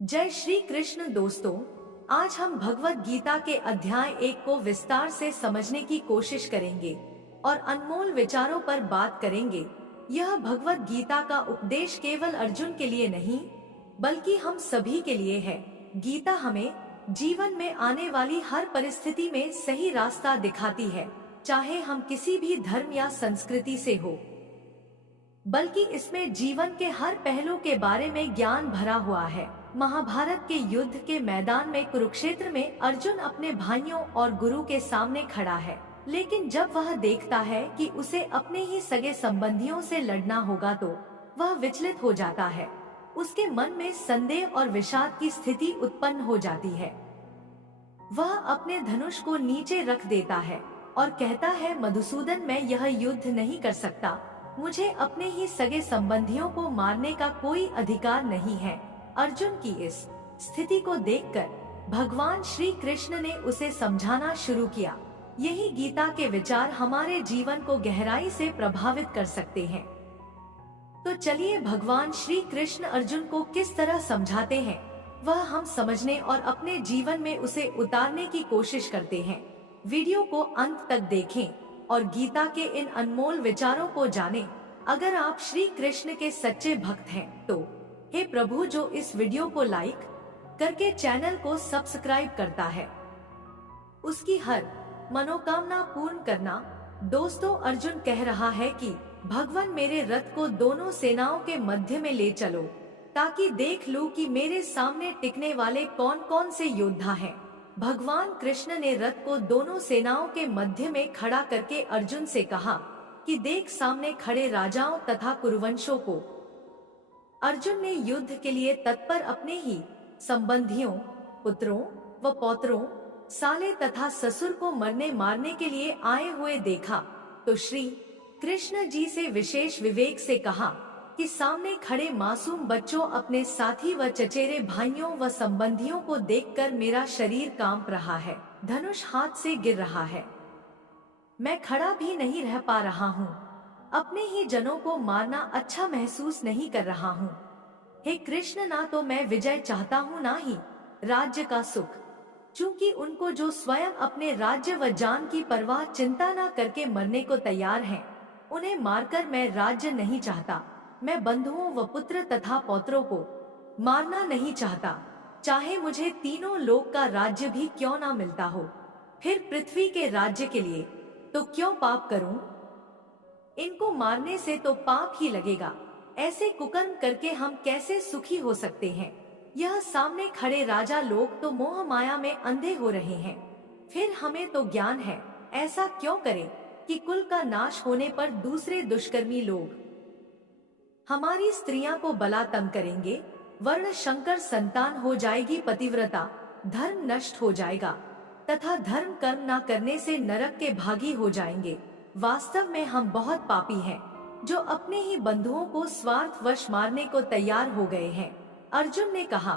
जय श्री कृष्ण दोस्तों। आज हम भगवत गीता के अध्याय 1 को विस्तार से समझने की कोशिश करेंगे और अनमोल विचारों पर बात करेंगे। यह भगवत गीता का उपदेश केवल अर्जुन के लिए नहीं बल्कि हम सभी के लिए है। गीता हमें जीवन में आने वाली हर परिस्थिति में सही रास्ता दिखाती है, चाहे हम किसी भी धर्म या संस्कृति से हो, बल्कि इसमें जीवन के हर पहलू के बारे में ज्ञान भरा हुआ है। महाभारत के युद्ध के मैदान में कुरुक्षेत्र में अर्जुन अपने भाइयों और गुरु के सामने खड़ा है, लेकिन जब वह देखता है कि उसे अपने ही सगे संबंधियों से लड़ना होगा तो वह विचलित हो जाता है। उसके मन में संदेह और विषाद की स्थिति उत्पन्न हो जाती है। वह अपने धनुष को नीचे रख देता है और कहता है, मधुसूदन, मैं यह युद्ध नहीं कर सकता। मुझे अपने ही सगे संबंधियों को मारने का कोई अधिकार नहीं है। अर्जुन की इस स्थिति को देखकर भगवान श्री कृष्ण ने उसे समझाना शुरू किया। यही गीता के विचार हमारे जीवन को गहराई से प्रभावित कर सकते हैं। तो चलिए भगवान श्री कृष्ण अर्जुन को किस तरह समझाते हैं वह हम समझने और अपने जीवन में उसे उतारने की कोशिश करते हैं। वीडियो को अंत तक देखें और गीता के इन अनमोल विचारों को जानें। अगर आप श्री कृष्ण के सच्चे भक्त हैं तो हे प्रभु, जो इस वीडियो को लाइक करके चैनल को सब्सक्राइब करता है उसकी हर मनोकामना पूर्ण करना। दोस्तों, अर्जुन कह रहा है कि भगवान, मेरे रथ को दोनों सेनाओं के मध्य में ले चलो ताकि देख लूं कि मेरे सामने टिकने वाले कौन कौन से योद्धा हैं। भगवान कृष्ण ने रथ को दोनों सेनाओं के मध्य में खड़ा करके अर्जुन से कहा कि देख सामने खड़े राजाओं तथा कुरुवंशों को। अर्जुन ने युद्ध के लिए तत्पर अपने ही संबंधियों, पुत्रों व पौत्रों, साले तथा ससुर को मरने मारने के लिए आए हुए देखा तो श्री कृष्ण जी से विशेष विवेक से कहा कि सामने खड़े मासूम बच्चों, अपने साथी व चचेरे भाइयों व संबंधियों को देखकर मेरा शरीर कांप रहा है, धनुष हाथ से गिर रहा है, मैं खड़ा भी नहीं रह पा रहा हूँ, अपने ही जनों को मारना अच्छा महसूस नहीं कर रहा हूँ। हे कृष्ण, ना तो मैं विजय चाहता हूँ ना ही राज्य का सुख, चूंकि उनको जो स्वयं अपने राज्य व जान की परवाह चिंता न करके मरने को तैयार हैं, उन्हें मारकर मैं राज्य नहीं चाहता। मैं बंधुओं व पुत्र तथा पौत्रों को मारना नहीं चाहता, चाहे मुझे तीनों लोक का राज्य भी क्यों ना मिलता हो। फिर पृथ्वी के राज्य के लिए तो क्यों पाप करूं? इनको मारने से तो पाप ही लगेगा। ऐसे कुकर्म करके हम कैसे सुखी हो सकते हैं? यह सामने खड़े राजा लोग तो मोह माया में अंधे हो रहे हैं। फिर हमें तो ज्ञान है, ऐसा क्यों करें कि कुल का नाश होने पर दूसरे दुष्कर्मी लोग हमारी स्त्रियां को बलात्कार करेंगे, वर्ण शंकर संतान हो जाएगी पतिव्रता, धर्म नष्ट हो जाएगा तथा धर्म कर्म न करने से नरक के भागी हो जाएंगे। वास्तव में हम बहुत पापी हैं, जो अपने ही बंधुओं को स्वार्थवश मारने को तैयार हो गए हैं। अर्जुन ने कहा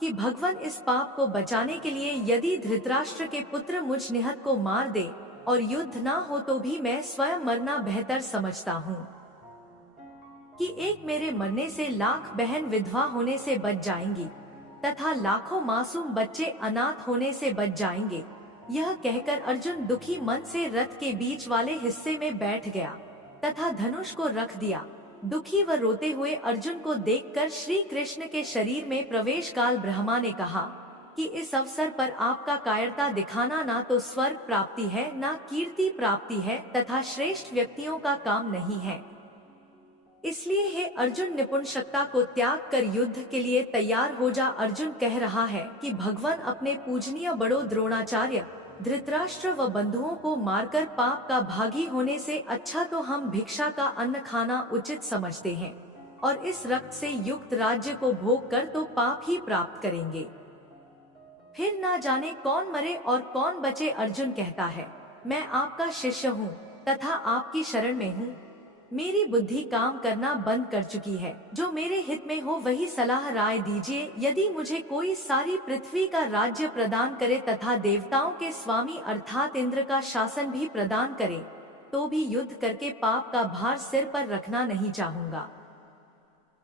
कि भगवान, इस पाप को बचाने के लिए यदि धृतराष्ट्र के पुत्र मुझ निहत को मार दे और युद्ध ना हो तो भी मैं स्वयं मरना बेहतर समझता हूँ, कि एक मेरे मरने से लाख बहन विधवा होने से बच जाएंगी तथा लाखों मासूम बच्चे अनाथ होने से बच जाएंगे। यह कहकर अर्जुन दुखी मन से रथ के बीच वाले हिस्से में बैठ गया तथा धनुष को रख दिया। दुखी व रोते हुए अर्जुन को देखकर श्री कृष्ण के शरीर में प्रवेश काल ब्रह्मा ने कहा कि इस अवसर पर आपका कायरता दिखाना ना तो स्वर्ग प्राप्ति है, ना कीर्ति प्राप्ति है तथा श्रेष्ठ व्यक्तियों का काम नहीं है। इसलिए हे अर्जुन, निपुणता को त्याग कर युद्ध के लिए तैयार हो जा। अर्जुन कह रहा है कि भगवान अपने पूजनीय बड़ों द्रोणाचार्य, धृतराष्ट्र व बंधुओं को मारकर पाप का भागी होने से अच्छा तो हम भिक्षा का अन्न खाना उचित समझते हैं और इस रक्त से युक्त राज्य को भोग कर तो पाप ही प्राप्त करेंगे। फिर ना जाने कौन मरे और कौन बचे। अर्जुन कहता है, मैं आपका शिष्य हूँ तथा आपकी शरण में हूँ। मेरी बुद्धि काम करना बंद कर चुकी है, जो मेरे हित में हो वही सलाह राय दीजिए। यदि मुझे कोई सारी पृथ्वी का राज्य प्रदान करे तथा देवताओं के स्वामी अर्थात इंद्र का शासन भी प्रदान करे, तो भी युद्ध करके पाप का भार सिर पर रखना नहीं चाहूंगा।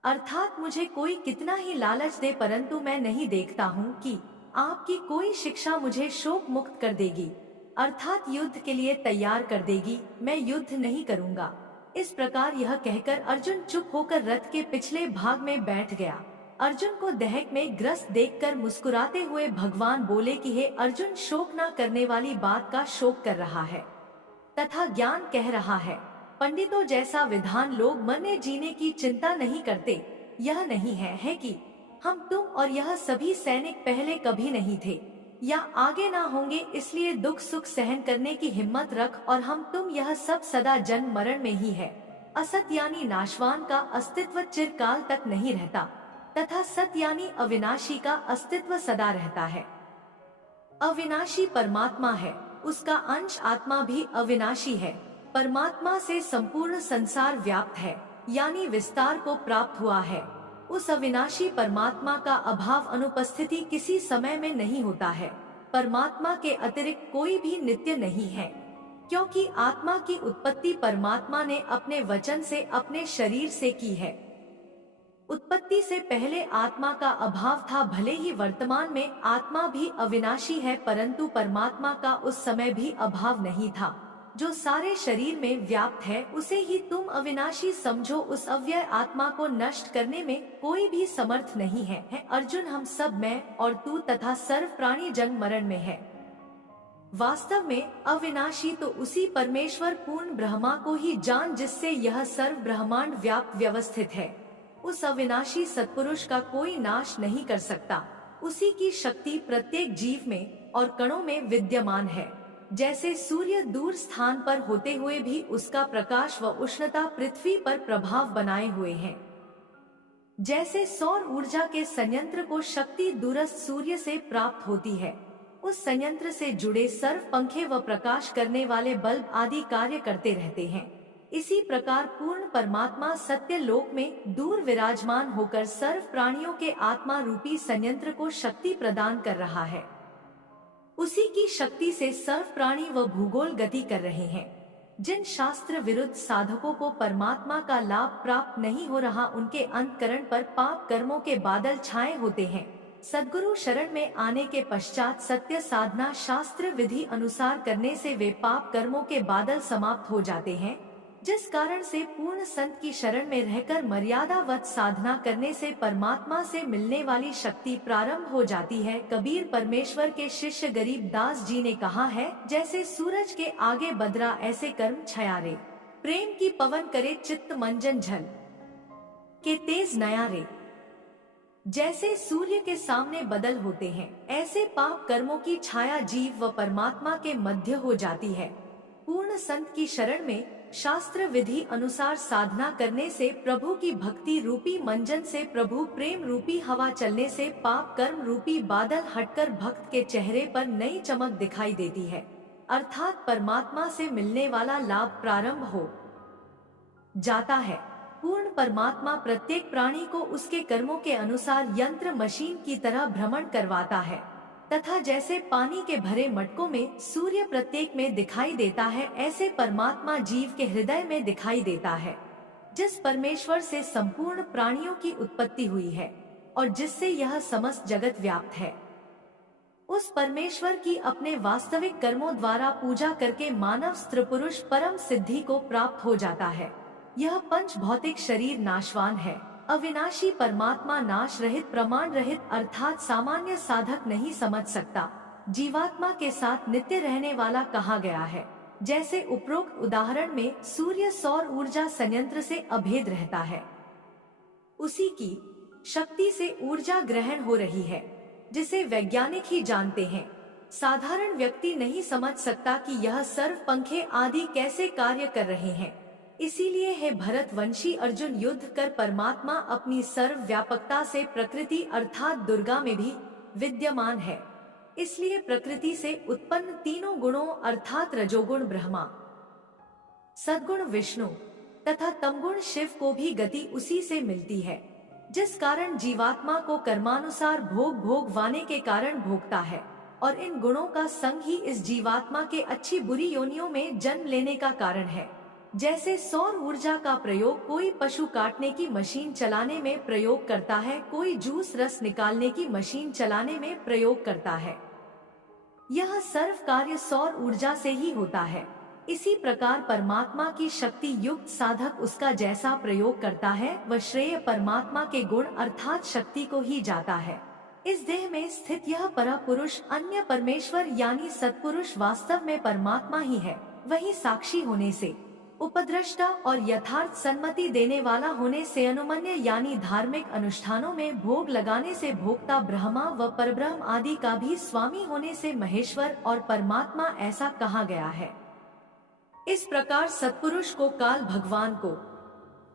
अर्थात मुझे कोई कितना ही लालच दे, परंतु मैं नहीं देखता हूँ कि आपकी कोई शिक्षा मुझे शोक मुक्त कर देगी, अर्थात युद्ध के लिए तैयार कर देगी। मैं युद्ध नहीं करूँगा। इस प्रकार यह कहकर अर्जुन चुप होकर रथ के पिछले भाग में बैठ गया। अर्जुन को दहक में ग्रस्त देखकर मुस्कुराते हुए भगवान बोले कि हे अर्जुन, शोक न करने वाली बात का शोक कर रहा है तथा ज्ञान कह रहा है। पंडितों जैसा विधान लोग मरने जीने की चिंता नहीं करते। यह नहीं है कि हम तुम और यह सभी सैनिक पहले कभी नहीं थे या आगे ना होंगे, इसलिए दुख सुख सहन करने की हिम्मत रख, और हम तुम यह सब सदा जन्म मरण में ही है। असत यानी नाशवान का अस्तित्व चिरकाल तक नहीं रहता तथा सत यानी अविनाशी का अस्तित्व सदा रहता है। अविनाशी परमात्मा है, उसका अंश आत्मा भी अविनाशी है। परमात्मा से संपूर्ण संसार व्याप्त है, यानी विस्तार को प्राप्त हुआ है। उस अविनाशी परमात्मा का अभाव अनुपस्थिति किसी समय में नहीं होता है। परमात्मा के अतिरिक्त कोई भी नित्य नहीं है, क्योंकि आत्मा की उत्पत्ति परमात्मा ने अपने वचन से, अपने शरीर से की है। उत्पत्ति से पहले आत्मा का अभाव था। भले ही वर्तमान में आत्मा भी अविनाशी है, परंतु परमात्मा का उस समय भी अभाव नहीं था। जो सारे शरीर में व्याप्त है उसे ही तुम अविनाशी समझो। उस अव्यय आत्मा को नष्ट करने में कोई भी समर्थ नहीं है। अर्जुन, हम सब, मैं और तू तथा सर्व प्राणी जन्म मरण में है। वास्तव में अविनाशी तो उसी परमेश्वर पूर्ण ब्रह्मा को ही जान, जिससे यह सर्व ब्रह्मांड व्याप्त व्यवस्थित है। उस अविनाशी सत्पुरुष का कोई नाश नहीं कर सकता। उसी की शक्ति प्रत्येक जीव में और कणों में विद्यमान है। जैसे सूर्य दूर स्थान पर होते हुए भी उसका प्रकाश व उष्णता पृथ्वी पर प्रभाव बनाए हुए हैं। जैसे सौर ऊर्जा के संयंत्र को शक्ति दूरस्थ सूर्य से प्राप्त होती है, उस संयंत्र से जुड़े सर्व पंखे व प्रकाश करने वाले बल्ब आदि कार्य करते रहते हैं। इसी प्रकार पूर्ण परमात्मा सत्य लोक में दूर विराजमान होकर सर्व प्राणियों के आत्मा रूपी संयंत्र को शक्ति प्रदान कर रहा है। उसी की शक्ति से सर्व प्राणी व भूगोल गति कर रहे हैं। जिन शास्त्र विरुद्ध साधकों को परमात्मा का लाभ प्राप्त नहीं हो रहा, उनके अंतकरण पर पाप कर्मों के बादल छाए होते हैं। सद्गुरु शरण में आने के पश्चात सत्य साधना शास्त्र विधि अनुसार करने से वे पाप कर्मों के बादल समाप्त हो जाते हैं, जिस कारण से पूर्ण संत की शरण में रहकर मर्यादावत साधना करने से परमात्मा से मिलने वाली शक्ति प्रारंभ हो जाती है। कबीर परमेश्वर के शिष्य गरीब दास जी ने कहा है, जैसे सूरज के आगे बदरा ऐसे कर्म छयारे, प्रेम की पवन करे चित्त मंजन झल के तेज नयारे। जैसे सूर्य के सामने बदल होते हैं, ऐसे पाप कर्मों की छाया जीव व परमात्मा के मध्य हो जाती है। पूर्ण संत की शरण में शास्त्र विधि अनुसार साधना करने से, प्रभु की भक्ति रूपी मंजन से, प्रभु प्रेम रूपी हवा चलने से पाप कर्म रूपी बादल हटकर भक्त के चेहरे पर नई चमक दिखाई देती है, अर्थात परमात्मा से मिलने वाला लाभ प्रारंभ हो जाता है। पूर्ण परमात्मा प्रत्येक प्राणी को उसके कर्मों के अनुसार यंत्र मशीन की तरह भ्रमण करवाता है, तथा जैसे पानी के भरे मटकों में सूर्य प्रत्येक में दिखाई देता है, ऐसे परमात्मा जीव के हृदय में दिखाई देता है, जिस परमेश्वर से संपूर्ण प्राणियों की उत्पत्ति हुई है और जिससे यह समस्त जगत व्याप्त है। उस परमेश्वर की अपने वास्तविक कर्मों द्वारा पूजा करके मानव स्त्री पुरुष परम सिद्धि को प्राप्त हो जाता है। यह पंच भौतिक शरीर नाशवान है। अविनाशी परमात्मा नाश रहित, प्रमाण रहित, अर्थात सामान्य साधक नहीं समझ सकता। जीवात्मा के साथ नित्य रहने वाला कहा गया है। जैसे उपरोक्त उदाहरण में सूर्य सौर ऊर्जा संयंत्र से अभेद रहता है, उसी की शक्ति से ऊर्जा ग्रहण हो रही है, जिसे वैज्ञानिक ही जानते हैं। साधारण व्यक्ति नहीं समझ सकता कि यह सर्व पंखे आदि कैसे कार्य कर रहे हैं। इसीलिए है भरतवंशी अर्जुन, युद्ध कर परमात्मा अपनी सर्व व्यापकता से प्रकृति अर्थात दुर्गा में भी विद्यमान है। इसलिए प्रकृति से उत्पन्न तीनों गुणों अर्थात रजोगुण ब्रह्मा, सद्गुण विष्णु तथा तमगुण शिव को भी गति उसी से मिलती है, जिस कारण जीवात्मा को कर्मानुसार भोगवाने के कारण भोगता है, और इन गुणों का संग ही इस जीवात्मा के अच्छी बुरी योनियों में जन्म लेने का कारण है। जैसे सौर ऊर्जा का प्रयोग कोई पशु काटने की मशीन चलाने में प्रयोग करता है, कोई जूस रस निकालने की मशीन चलाने में प्रयोग करता है। यह सर्व कार्य सौर ऊर्जा से ही होता है। इसी प्रकार परमात्मा की शक्ति युक्त साधक उसका जैसा प्रयोग करता है वह श्रेय परमात्मा के गुण अर्थात शक्ति को ही जाता है। इस देह में स्थित यह पर पुरुष अन्य परमेश्वर यानी सत्पुरुष वास्तव में परमात्मा ही है। वही साक्षी होने से, उपद्रष्टा और यथार्थ सम्मति देने वाला होने से, अनुमन्य यानी धार्मिक अनुष्ठानों में भोग लगाने से भोक्ता ब्रह्मा व परब्रह्म आदि का भी स्वामी होने से महेश्वर और परमात्मा ऐसा कहा गया है। इस प्रकार सत्पुरुष को काल भगवान को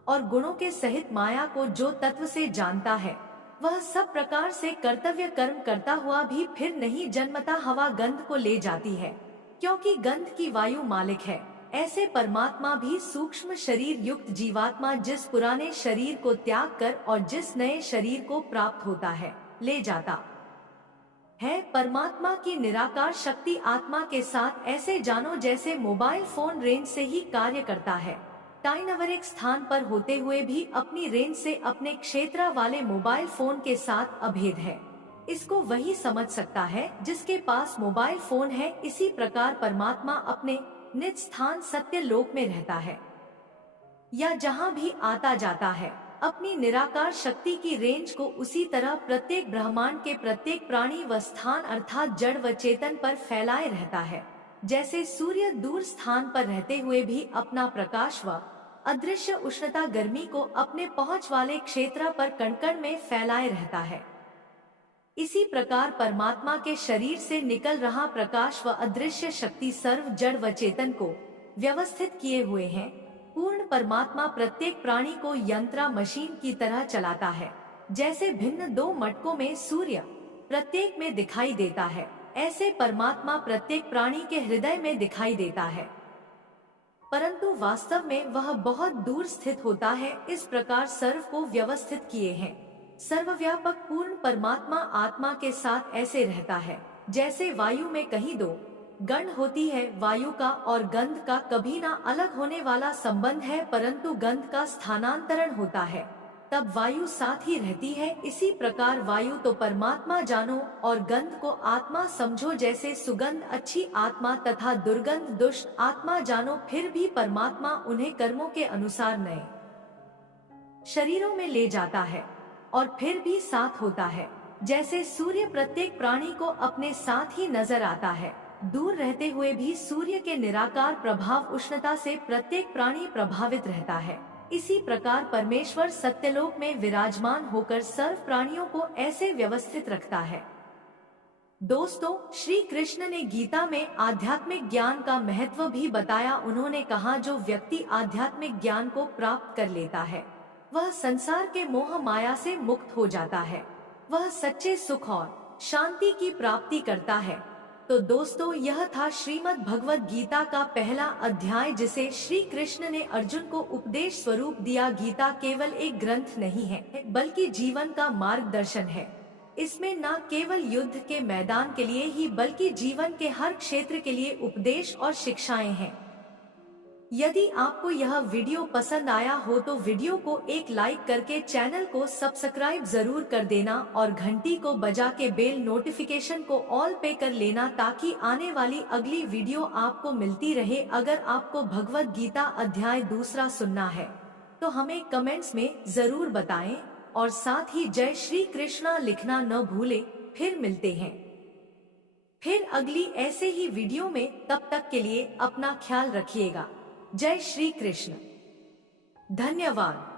और गुणों के सहित माया को जो तत्व से जानता है वह सब प्रकार से कर्तव्य कर्म करता हुआ भी फिर नहीं जन्मता हवा गंध को ले जाती है, क्योंकि गंध की वायु मालिक है। ऐसे परमात्मा भी सूक्ष्म शरीर युक्त जीवात्मा जिस पुराने शरीर को त्याग कर और जिस नए शरीर को प्राप्त होता है ले जाता है। परमात्मा की निराकार शक्ति आत्मा के साथ ऐसे जानो जैसे मोबाइल फोन रेंज से ही कार्य करता है। टाइनवर एक स्थान पर होते हुए भी अपनी रेंज से अपने क्षेत्र वाले मोबाइल फोन के साथ अभेद है। इसको वही समझ सकता है जिसके पास मोबाइल फोन है। इसी प्रकार परमात्मा अपने निज स्थान सत्य लोक में रहता है या जहाँ भी आता जाता है, अपनी निराकार शक्ति की रेंज को उसी तरह प्रत्येक ब्रह्मांड के प्रत्येक प्राणी व स्थान अर्थात जड़ व चेतन पर फैलाए रहता है। जैसे सूर्य दूर स्थान पर रहते हुए भी अपना प्रकाश व अदृश्य उष्णता गर्मी को अपने पहुंच वाले क्षेत्र पर कण-कण में फैलाए रहता है। इसी प्रकार परमात्मा के शरीर से निकल रहा प्रकाश व अदृश्य शक्ति सर्व जड़ व चेतन को व्यवस्थित किए हुए हैं। पूर्ण परमात्मा प्रत्येक प्राणी को यंत्र मशीन की तरह चलाता है। जैसे भिन्न दो मटकों में सूर्य प्रत्येक में दिखाई देता है, ऐसे परमात्मा प्रत्येक प्राणी के हृदय में दिखाई देता है, परंतु वास्तव में वह बहुत दूर स्थित होता है। इस प्रकार सर्व को व्यवस्थित किए हैं। सर्वव्यापक पूर्ण परमात्मा आत्मा के साथ ऐसे रहता है जैसे वायु में कहीं दो गंध होती है। वायु का और गंध का कभी ना अलग होने वाला संबंध है, परंतु गंध का स्थानांतरण होता है तब वायु साथ ही रहती है। इसी प्रकार वायु तो परमात्मा जानो और गंध को आत्मा समझो। जैसे सुगंध अच्छी आत्मा तथा दुर्गंध दुष्ट आत्मा जानो, फिर भी परमात्मा उन्हें कर्मों के अनुसार नए शरीरों में ले जाता है और फिर भी साथ होता है। जैसे सूर्य प्रत्येक प्राणी को अपने साथ ही नजर आता है, दूर रहते हुए भी सूर्य के निराकार प्रभाव उष्णता से प्रत्येक प्राणी प्रभावित रहता है। इसी प्रकार परमेश्वर सत्यलोक में विराजमान होकर सर्व प्राणियों को ऐसे व्यवस्थित रखता है। दोस्तों, श्री कृष्ण ने गीता में आध्यात्मिक ज्ञान का महत्व भी बताया। उन्होंने कहा जो व्यक्ति आध्यात्मिक ज्ञान को प्राप्त कर लेता है वह संसार के मोह माया से मुक्त हो जाता है, वह सच्चे सुख और शांति की प्राप्ति करता है। तो दोस्तों, यह था श्रीमद् भगवद गीता का पहला अध्याय जिसे श्री कृष्ण ने अर्जुन को उपदेश स्वरूप दिया। गीता केवल एक ग्रंथ नहीं है बल्कि जीवन का मार्गदर्शन है। इसमें न केवल युद्ध के मैदान के लिए ही बल्कि जीवन के हर क्षेत्र के लिए उपदेश और शिक्षाएं हैं। यदि आपको यह वीडियो पसंद आया हो तो वीडियो को एक लाइक करके चैनल को सब्सक्राइब जरूर कर देना और घंटी को बजा के बेल नोटिफिकेशन को ऑल पे कर लेना ताकि आने वाली अगली वीडियो आपको मिलती रहे। अगर आपको भगवद गीता अध्याय दूसरा सुनना है तो हमें कमेंट्स में जरूर बताएं और साथ ही जय श्री कृष्णा लिखना न भूलें। फिर मिलते हैं फिर अगली ऐसे ही वीडियो में। तब तक के लिए अपना ख्याल रखिएगा। जय श्री कृष्ण। धन्यवाद।